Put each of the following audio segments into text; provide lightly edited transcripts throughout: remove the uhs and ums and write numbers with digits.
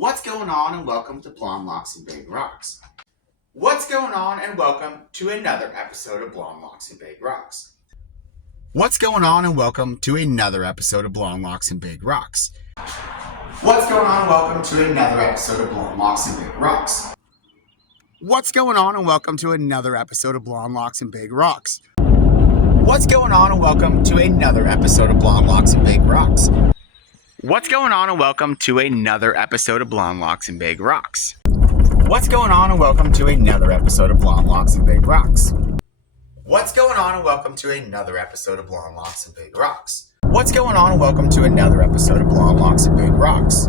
What's going on, and welcome to Blonde Locks and Big Rocks. What's going on, and welcome to another episode of Blonde Locks and Big Rocks. What's going on, and welcome to another episode of Blonde Locks and Big Rocks. What's going on, and welcome to another episode of Blonde Locks and Big Rocks. What's going on, and welcome to another episode of Blonde Locks and Big Rocks. What's going on, and welcome to another episode of Blonde Locks and Big Rocks. What's going on, and welcome to another episode of Blonde Locks and Big Rocks. What's going on, and welcome to another episode of Blonde Locks and Big Rocks. What's going on, and welcome to another episode of Blonde Locks and Big Rocks. What's going on, and welcome to another episode of Blonde Locks and Big Rocks.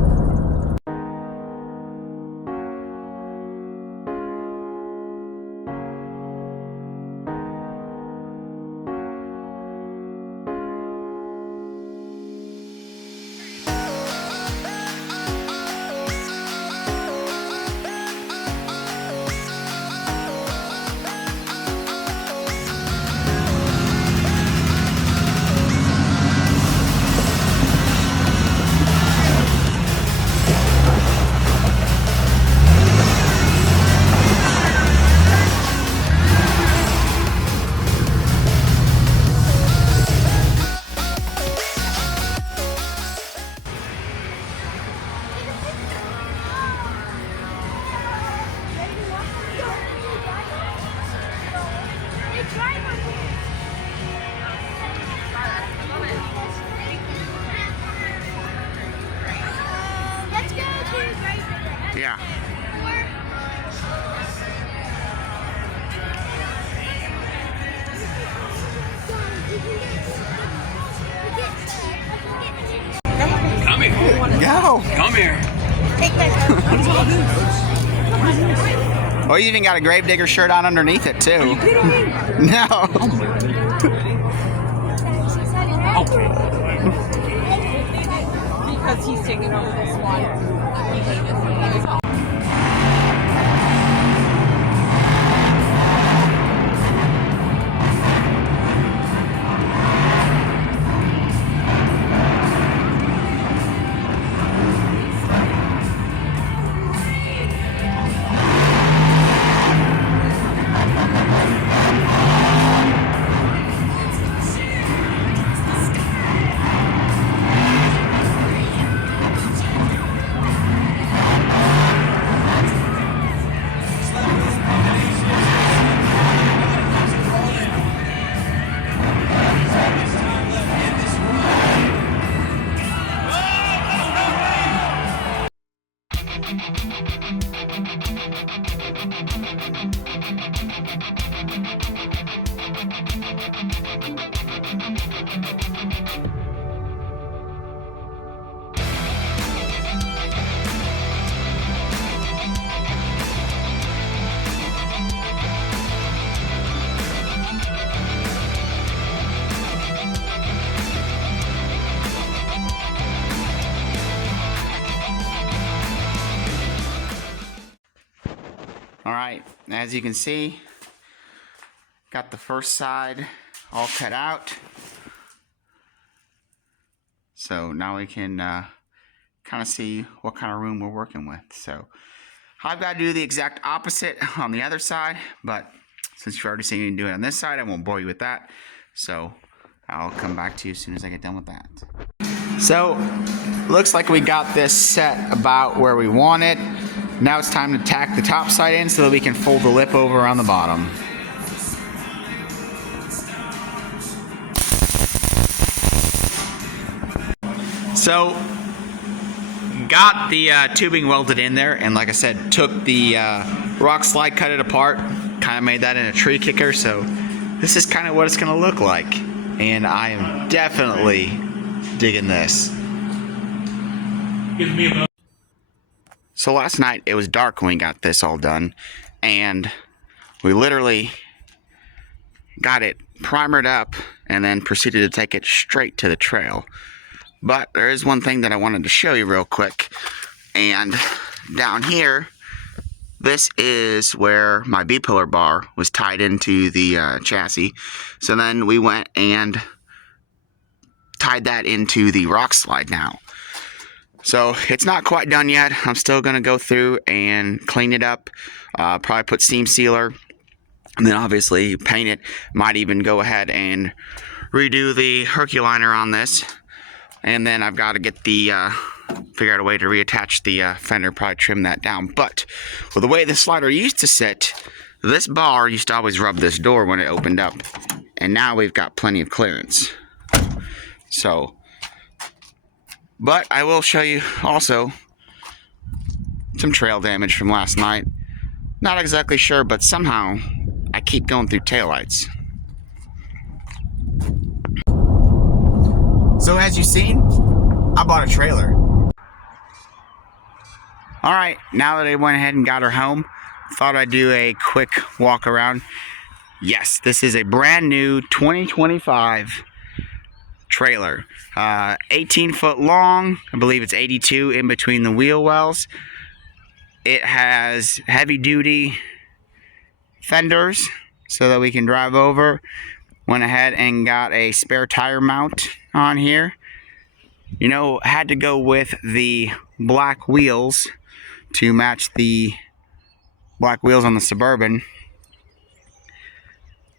Yeah. Come here. Go. Come here. Oh, you even got a Gravedigger shirt on underneath it, too. Are you kidding me? No. Because he's taking over this one. Alright, as you can see, got the first side all cut out. So now we can kind of see what kind of room we're working with. So I've got to do the exact opposite on the other side, but since you've already seen me do it on this side, I won't bore you with that. So I'll come back to you as soon as I get done with that. So looks like we got this set about where we want it. Now it's time to tack the top side in so that we can fold the lip over on the bottom. So, got the tubing welded in there, and like I said, took the rock slide, cut it apart, kind of made that in a tree kicker, so this is kind of what it's going to look like. And I am definitely digging this. So last night, it was dark when we got this all done, and we literally got it primered up and then proceeded to take it straight to the trail. But there is one thing that I wanted to show you real quick, and down here, this is where my B-pillar bar was tied into the chassis. So then we went and tied that into the rock slide now. So it's not quite done yet. I'm still going to go through and clean it up. Probably put seam sealer. And then obviously paint it. Might even go ahead and redo the Herculiner on this. And then I've got to get the, figure out a way to reattach the fender, probably trim that down. But with the way the slider used to sit, this bar used to always rub this door when it opened up. And now we've got plenty of clearance. So, but I will show you also some trail damage from last night. Not exactly sure, but somehow I keep going through taillights. So as you've seen, I bought a trailer. Alright, now that I went ahead and got her home, thought I'd do a quick walk around. Yes, this is a brand new 2025 trailer. 18 foot long, I believe it's 82 in between the wheel wells. It has heavy duty fenders so that we can drive over. Went ahead and got a spare tire mount on here. You know, had to go with the black wheels to match the black wheels on the Suburban.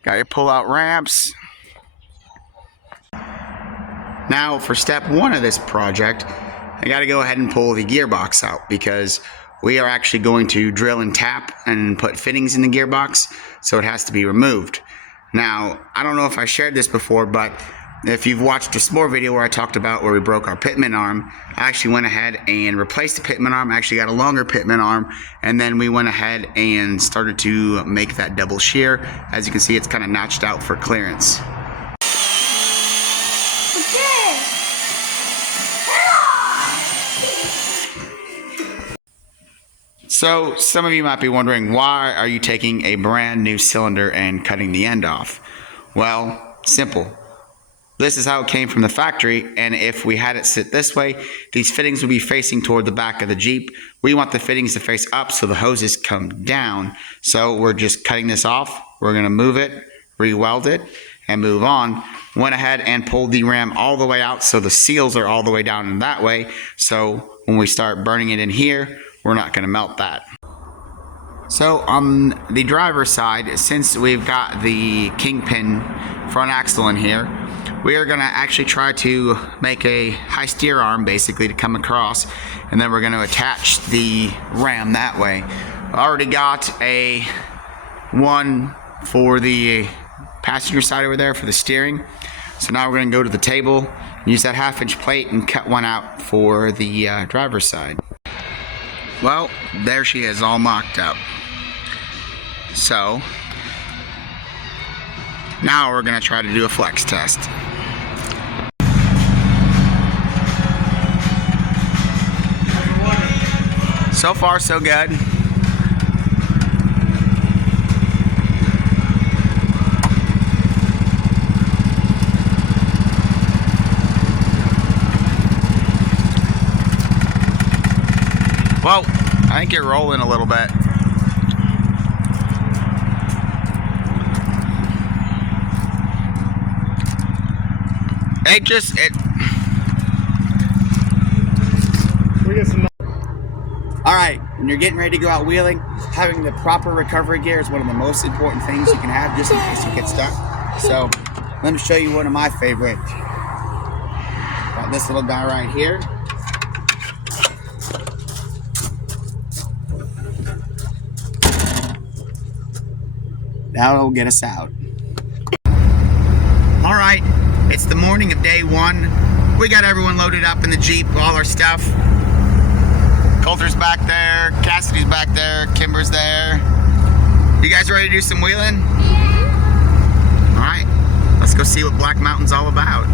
Got your pull-out ramps. Now for step one of this project, I got to go ahead and pull the gearbox out because we are actually going to drill and tap and put fittings in the gearbox, so it has to be removed. Now, I don't know if I shared this before, but if you've watched a S'more video where I talked about where we broke our pitman arm, I actually went ahead and replaced the pitman arm. I actually got a longer pitman arm, and then we went ahead and started to make that double shear. As you can see, it's kind of notched out for clearance. So some of you might be wondering, why are you taking a brand new cylinder and cutting the end off? Well, simple. This is how it came from the factory, and if we had it sit this way, these fittings would be facing toward the back of the Jeep. We want the fittings to face up so the hoses come down. So we're just cutting this off. We're going to move it, re-weld it, and move on. Went ahead and pulled the ram all the way out so the seals are all the way down in that way. So when we start burning it in here, we're not going to melt that. So on the driver's side, since we've got the kingpin front axle in here, we are going to actually try to make a high steer arm basically to come across, and then we're going to attach the ram that way. I already got a one for the passenger side over there for the steering. So now we're going to go to the table, use that 1/2 inch plate and cut one out for the driver's side. Well, there she is, all mocked up. So now we're going to try to do a flex test. So far, so good. Well, I think you're rolling a little bit. Alright, when you're getting ready to go out wheeling, having the proper recovery gear is one of the most important things you can have just in case you get stuck. So, let me show you one of my favorite. Got this little guy right here. That'll get us out. Alright, it's the morning of day one. We got everyone loaded up in the Jeep, all our stuff. Coulter's back there, Cassidy's back there, Kimber's there. You guys ready to do some wheeling? Yeah. Alright, let's go see what Black Mountain's all about.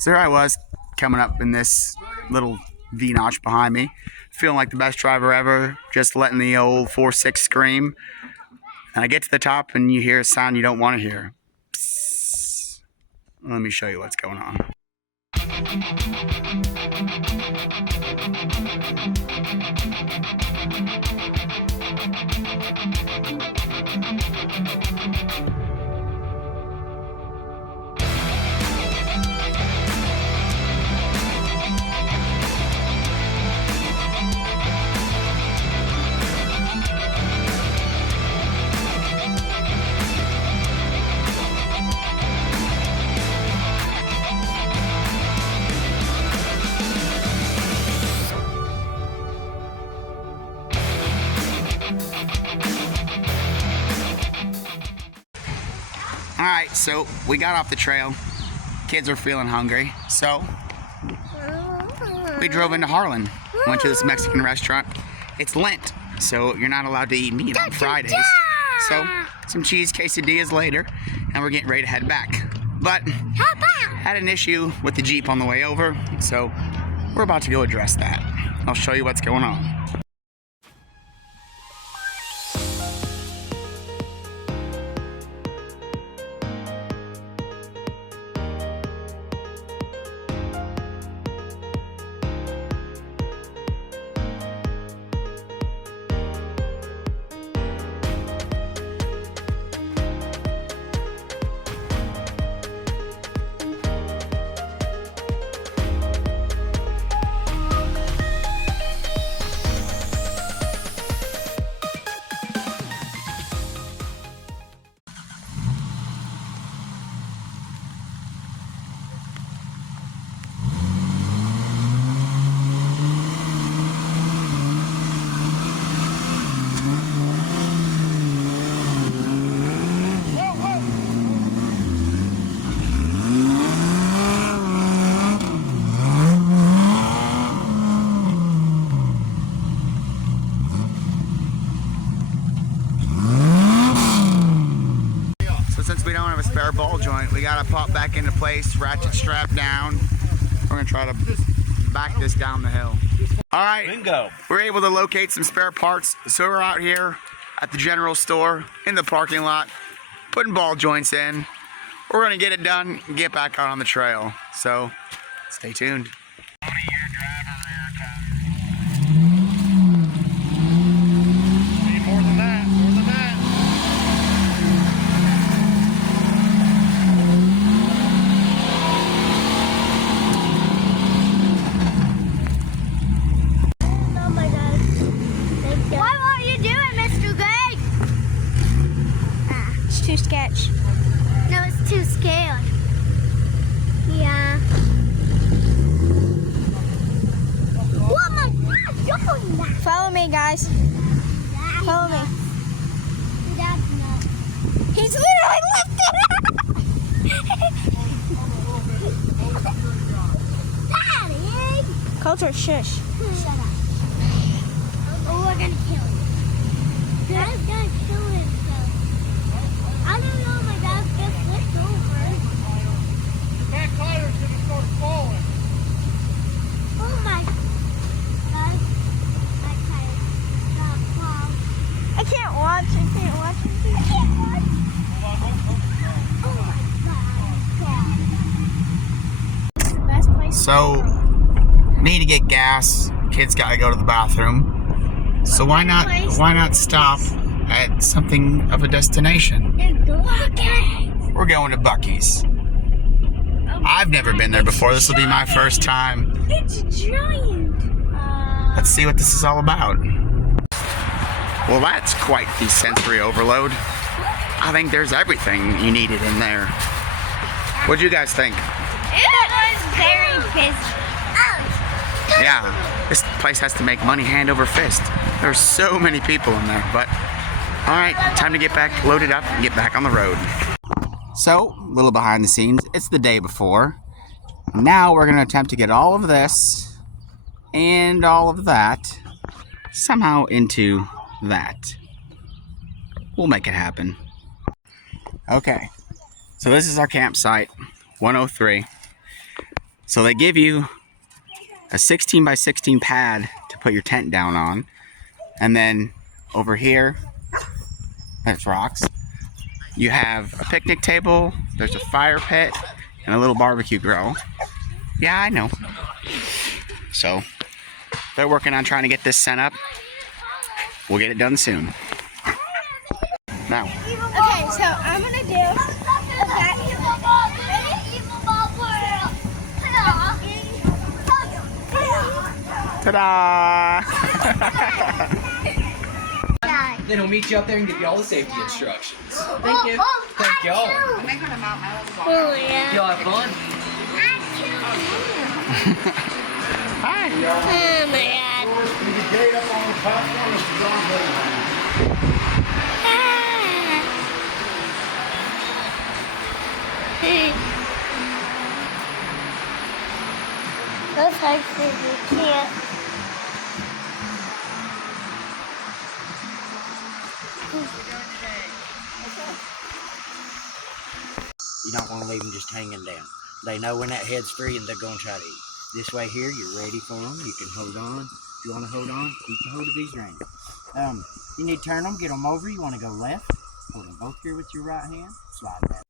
So here I was, coming up in this little V-notch behind me, feeling like the best driver ever, just letting the old 4.6 scream. And I get to the top and you hear a sound you don't want to hear. Psst. Let me show you what's going on. Alright, so we got off the trail. Kids are feeling hungry, so we drove into Harlan. Went to this Mexican restaurant. It's Lent, so you're not allowed to eat meat on Fridays. So, some cheese quesadillas later, and we're getting ready to head back. But, had an issue with the Jeep on the way over, so we're about to go address that. I'll show you what's going on. Since we don't have a spare ball joint, we gotta pop back into place, ratchet strap down. We're gonna try to back this down the hill. All right, bingo. We're able to locate some spare parts, so we're out here at the general store in the parking lot, putting ball joints in. We're gonna get it done and get back out on the trail. So, stay tuned. Too sketch. No, it's too scared. Yeah. Oh my God! Follow me, guys. Follow me. He's literally lifted. Daddy! Coulter, shush. Shut up. Oh, we're gonna kill him. Dad's gonna kill himself. I don't know, my dad just flipped over. The back tire's gonna start falling. Oh my God. My tire stopped falling. I can't watch. Oh my God. It's the best place. So, need to get gas. Kids gotta go to the bathroom. So why not stop at something of a destination? We're going to Buc-ee's. I've never been there before. This will be my first time. It's giant. Let's see what this is all about. Well, that's quite the sensory overload. I think there's everything you needed in there. What'd you guys think? It was very busy. Yeah, this place has to make money hand over fist. There's so many people in there, but all right, time to get back loaded up and get back on the road. So, a little behind the scenes, it's the day before. Now we're gonna attempt to get all of this and all of that somehow into that. We'll make it happen. Okay, so this is our campsite, 103. So they give you a 16 by 16 pad to put your tent down on. And then over here, there's rocks. You have a picnic table, there's a fire pit, and a little barbecue grill. Yeah, I know. So they're working on trying to get this sent up. We'll get it done soon. Now. Okay, so I'm gonna do that. Ta-da! Then he'll meet you up there and give you all the safety instructions. Thank you. Thank y'all. I'm not gonna mount my little ball. Oh, yeah. Y'all have fun. Hi. Oh, my God. Those hikes you can't. You don't want to leave them just hanging down. They know when that head's free and they're going to try to eat. This way here, you're ready for them. You can hold on. If you want to hold on, keep a hold of these reins. You need to turn them, get them over. You want to go left. Hold them both here with your right hand. Slide back.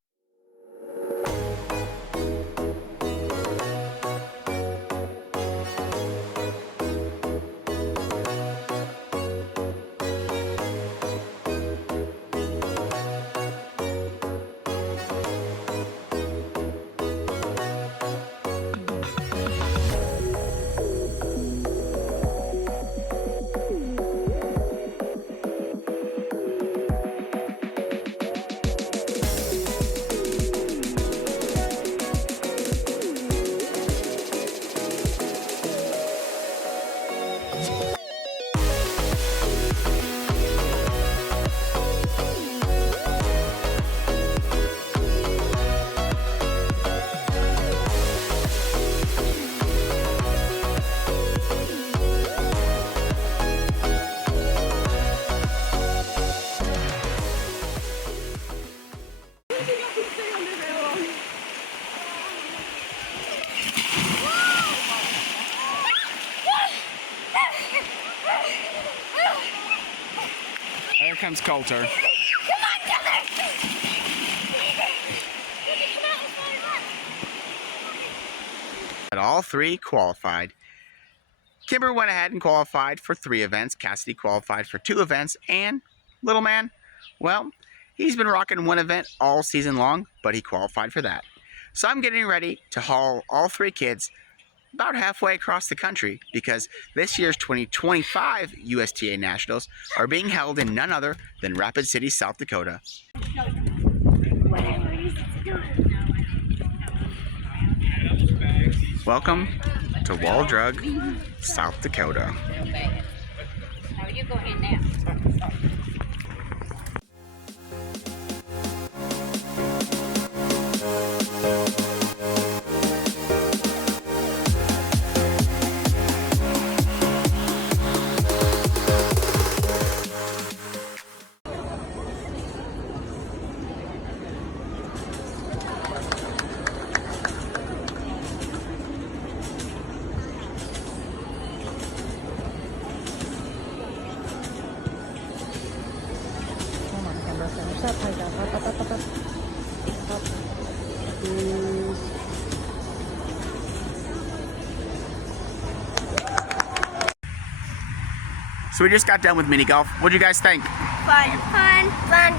There comes Coulter. All three qualified. Kimber went ahead and qualified for 3 events. Cassidy qualified for 2 events. And little man, well, he's been rocking 1 event all season long, but he qualified for that. So I'm getting ready to haul all 3 kids about halfway across the country because this year's 2025 USTA Nationals are being held in none other than Rapid City, South Dakota. Welcome to Wall Drug, South Dakota. Now you go in now. So we just got done with mini golf. What do you guys think? Fun.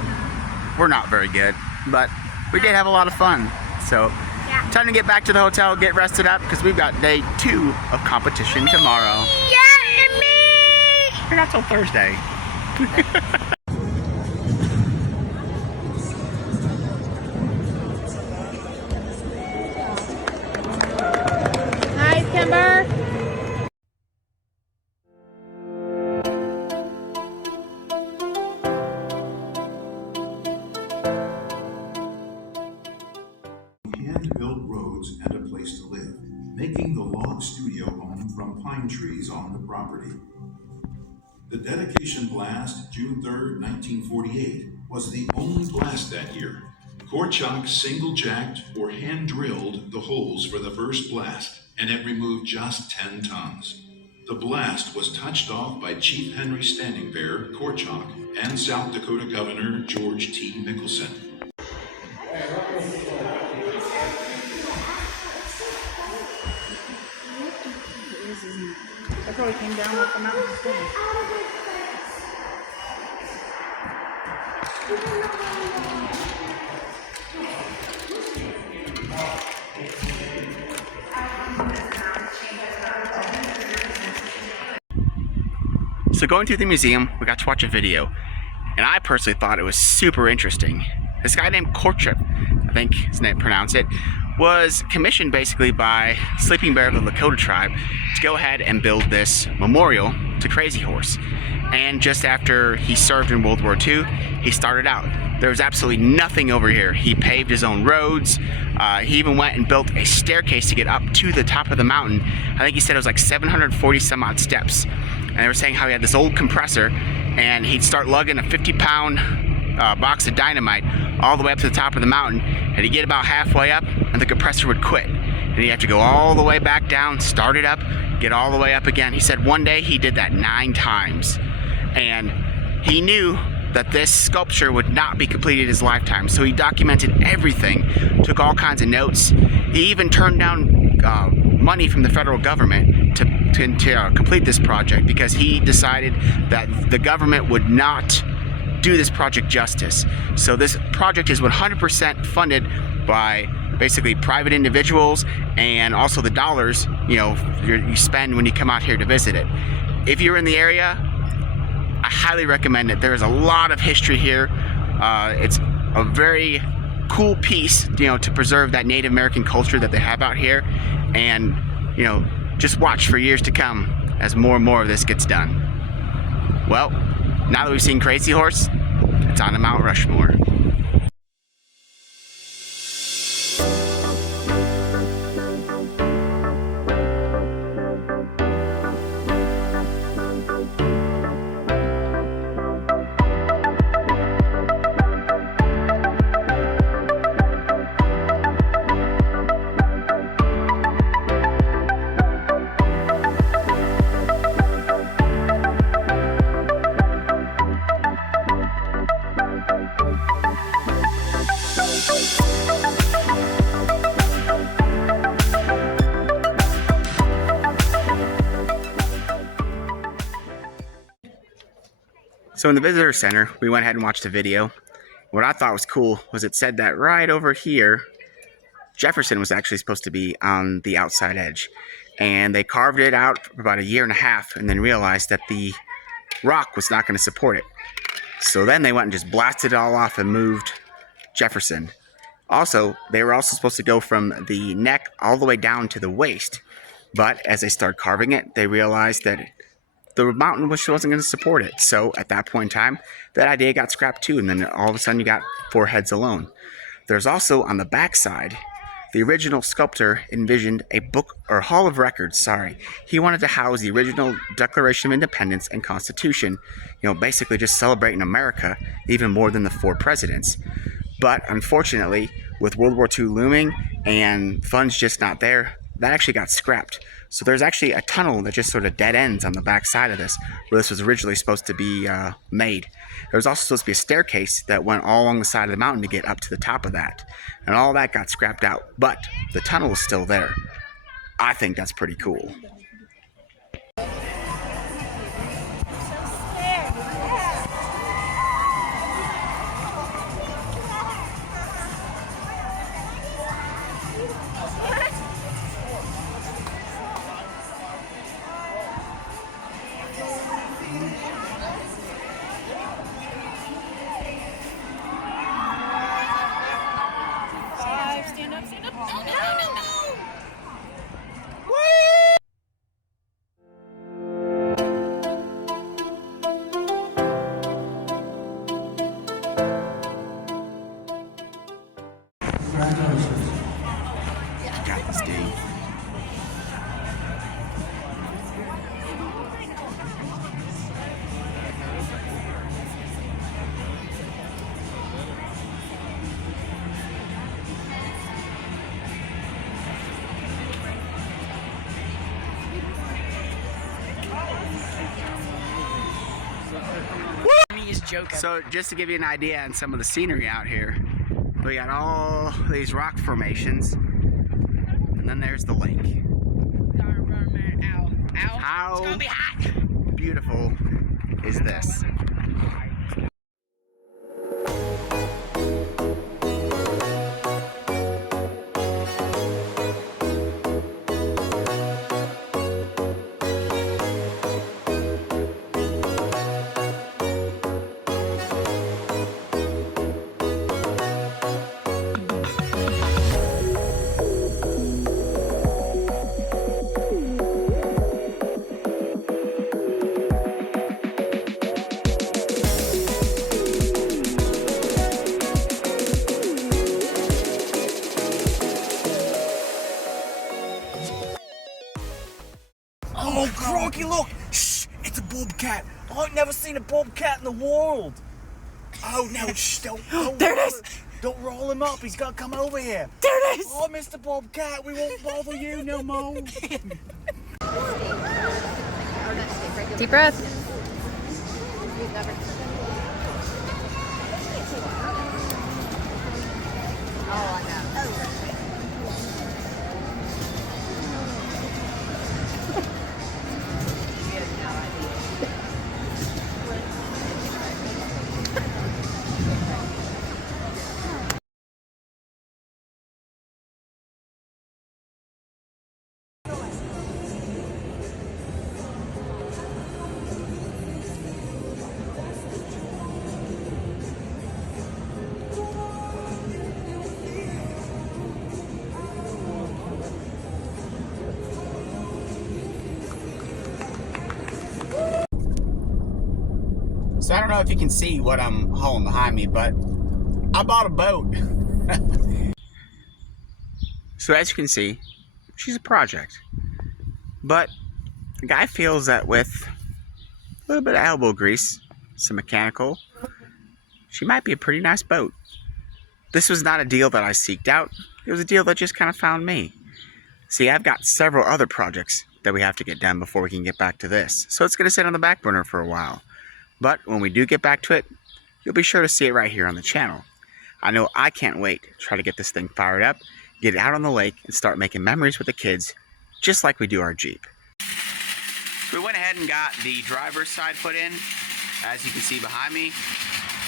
We're not very good, but we did have a lot of fun. So Yeah. time to get back to the hotel, get rested up, because we've got day 2 of competition tomorrow. Yeah, and me. We're not till Thursday. Hi, Kimber. Hand-built roads and a place to live, making the log studio home from pine trees on the property. The dedication blast, June 3rd, 1948, was the only blast that year. Korchak single-jacked or hand-drilled the holes for the first blast, and it removed just 10 tons. The blast was touched off by Chief Henry Standing Bear Korchak and South Dakota Governor George T. Mickelson. That probably came down off the mountain. So going through the museum, we got to watch a video, and I personally thought it was super interesting. This guy named Korchak, I think his name pronounce it, was commissioned basically by Sleeping Bear of the Lakota tribe to go ahead and build this memorial to Crazy Horse. And just after he served in World War II, he started out. There was absolutely nothing over here. He paved his own roads. He even went and built a staircase to get up to the top of the mountain. I think he said it was like 740 some odd steps. And they were saying how he had this old compressor, and he'd start lugging a 50-pound box of dynamite all the way up to the top of the mountain, and he'd get about halfway up, and the compressor would quit. And he'd have to go all the way back down, start it up, get all the way up again. He said one day he did that 9 times. And he knew that this sculpture would not be completed in his lifetime, so he documented everything, took all kinds of notes. He even turned down money from the federal government to complete this project because he decided that the government would not do this project justice. So this project is 100% funded by basically private individuals and also the dollars you spend when you come out here to visit it. If you're in the area, I highly recommend it. There is a lot of history here. It's a very cool piece, to preserve that Native American culture that they have out here, and just watch for years to come as more and more of this gets done. Well, now that we've seen Crazy Horse, it's on to Mount Rushmore. So in the visitor center, we went ahead and watched a video. What I thought was cool was it said that right over here, Jefferson was actually supposed to be on the outside edge. And they carved it out for about 1.5 years and then realized that the rock was not going to support it. So then they went and just blasted it all off and moved Jefferson. Also, they were also supposed to go from the neck all the way down to the waist. But as they started carving it, they realized that the mountain wasn't going to support it. So at that point in time, that idea got scrapped too, and then all of a sudden you got 4 heads alone. There's also on the back side, the original sculptor envisioned a book or hall of records, He wanted to house the original Declaration of Independence and Constitution, basically just celebrating America even more than the 4 presidents. But unfortunately, with World War II looming and funds just not there, that actually got scrapped. So there's actually a tunnel that just sort of dead ends on the back side of this, where this was originally supposed to be made. There was also supposed to be a staircase that went all along the side of the mountain to get up to the top of that. And all that got scrapped out, but the tunnel is still there. I think that's pretty cool. Stand up. No. funniest joke ever. So just to give you an idea on some of the scenery out here, we got all these rock formations, and then there's the lake. Ow. Ow. How It's gonna be hot. beautiful is this? Oh, Croaky, look! Shh! It's a bobcat! I've never seen a bobcat in the world! Oh, no, shh! Don't There it is! Don't roll him up, he's got to come over here! There it is! Oh, Mr. Bobcat, we won't bother you no more! Deep breath. So I don't know if you can see what I'm hauling behind me, but I bought a boat. So as you can see, she's a project. But the guy feels that with a little bit of elbow grease, some mechanical, she might be a pretty nice boat. This was not a deal that I seeked out. It was a deal that just kind of found me. See, I've got several other projects that we have to get done before we can get back to this. So it's going to sit on the back burner for a while. But when we do get back to it, you'll be sure to see it right here on the channel. I know I can't wait to try to get this thing fired up, get it out on the lake, and start making memories with the kids, just like we do our Jeep. We went ahead and got the driver's side put in. As you can see behind me,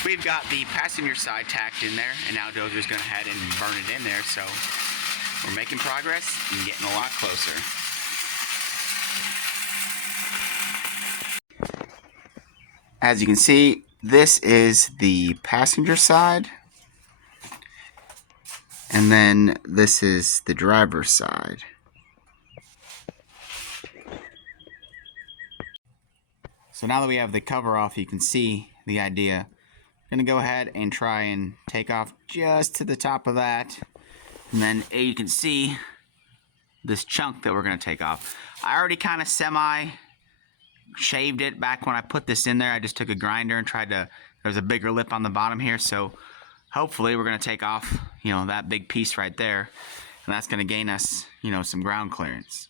we've got the passenger side tacked in there, and now Dozer's going to head and burn it in there, so we're making progress and getting a lot closer. As you can see, this is the passenger side, and then this is the driver's side. So now that we have the cover off, you can see the idea. I'm going to go ahead and try and take off just to the top of that, and then you can see this chunk that we're going to take off. I already kind of shaved it back when I put this in there. I just took a grinder and tried to, there's a bigger lip on the bottom here, so hopefully we're going to take off, that big piece right there, and that's going to gain us, some ground clearance.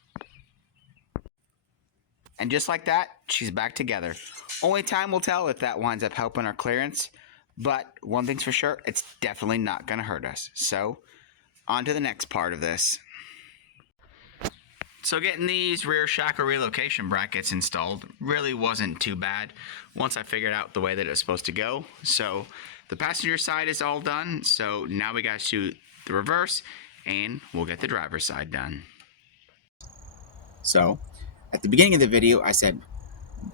And just like that, she's back together. Only time will tell if that winds up helping our clearance, but one thing's for sure, it's definitely not going to hurt us. So, on to the next part of this. So getting these rear shackle relocation brackets installed really wasn't too bad once I figured out the way that it's supposed to go. So the passenger side is all done, so now we got to shoot the reverse and we'll get the driver's side done. So at the beginning of the video I said,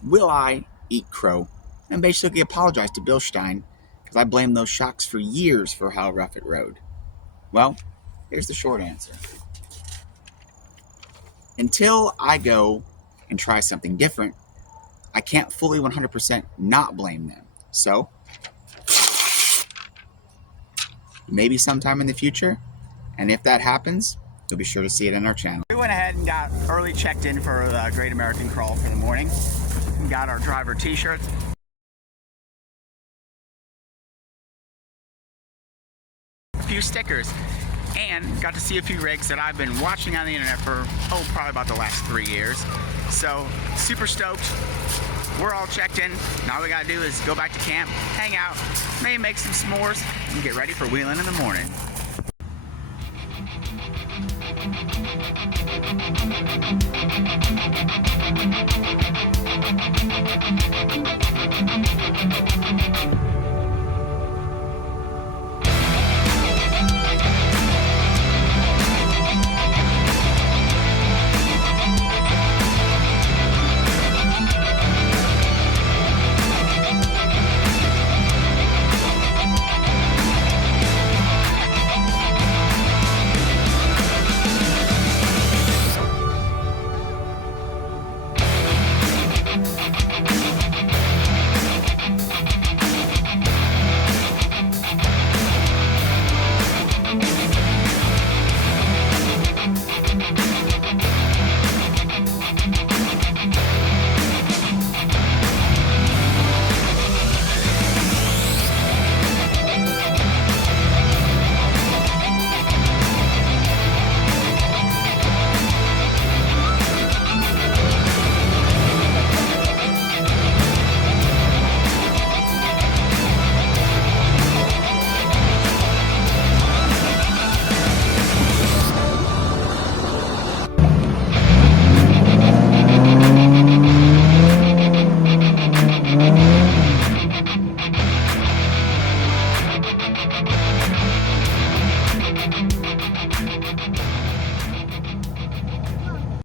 will I eat crow? And basically apologized to Bill Stein because I blamed those shocks for years for how rough it rode. Well, here's the short answer. Until I go and try something different, I can't fully 100% not blame them. So, maybe sometime in the future, and if that happens, you'll be sure to see it on our channel. We went ahead and got early checked in for the Great American Crawl for the morning. We got our driver t-shirts. A few stickers. and got to see a few rigs that I've been watching on the internet for, probably about the last 3 years. So, super stoked. We're all checked in. Now all we gotta do is go back to camp, hang out, maybe make some s'mores, and get ready for wheeling in the morning.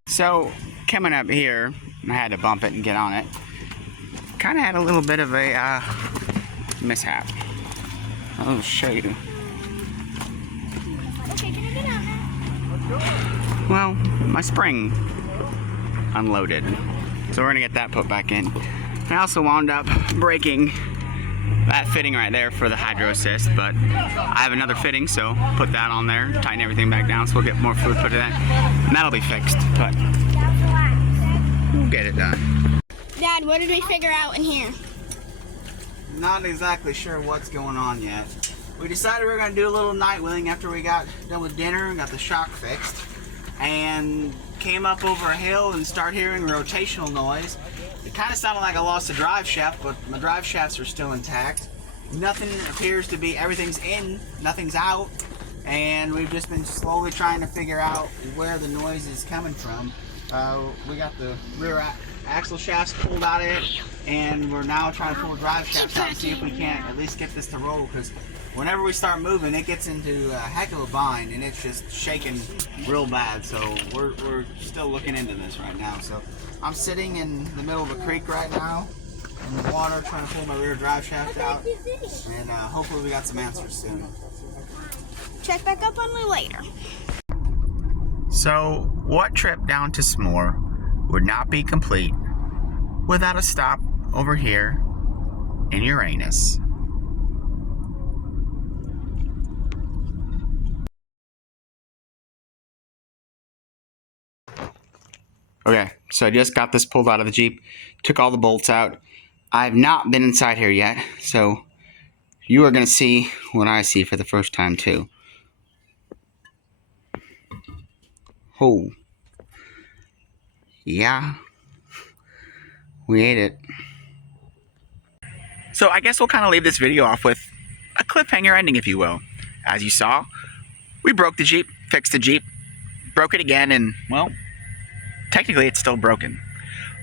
So, coming up here, I had to bump it and get on it. Kind of had a little bit of a mishap. I'll show you. Well, my spring unloaded. So we're gonna get that put back in. I also wound up breaking that fitting right there for the hydro assist, but I have another fitting, so put that on there, tighten everything back down, so we'll get more fluid put in that, and that'll be fixed, but we'll get it done. Dad, what did we figure out in here? Not exactly sure what's going on yet. We decided we were going to do a little night wheeling after we got done with dinner and got the shock fixed, and came up over a hill and start hearing rotational noise. It kind of sounded like I lost a drive shaft, but my drive shafts are still intact. Nothing appears to be, everything's in, nothing's out, and we've just been slowly trying to figure out where the noise is coming from. We got the rear axle shafts pulled out of it, and we're now trying to pull the drive shafts out and see if we can't at least get this to roll, because whenever we start moving, it gets into a heck of a bind, and it's just shaking real bad. So we're still looking into this right now. So I'm sitting in the middle of a creek right now in the water, trying to pull my rear drive shaft out, and hopefully we got some answers soon. Check back up on me later. So, what trip down to S'more would not be complete without a stop over here in Uranus? Okay, so I just got this pulled out of the Jeep, took all the bolts out. I've not been inside here yet, so you are going to see what I see for the first time too. Oh. Yeah. We ate it. So I guess we'll kind of leave this video off with a cliffhanger ending, if you will. As you saw, we broke the Jeep, fixed the Jeep, broke it again, and, well, technically it's still broken.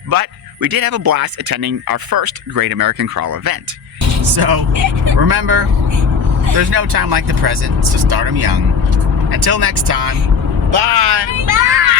But we did have a blast attending our first Great American Crawl event. So, remember, there's no time like the present, so start 'em young. Until next time, bye! Bye!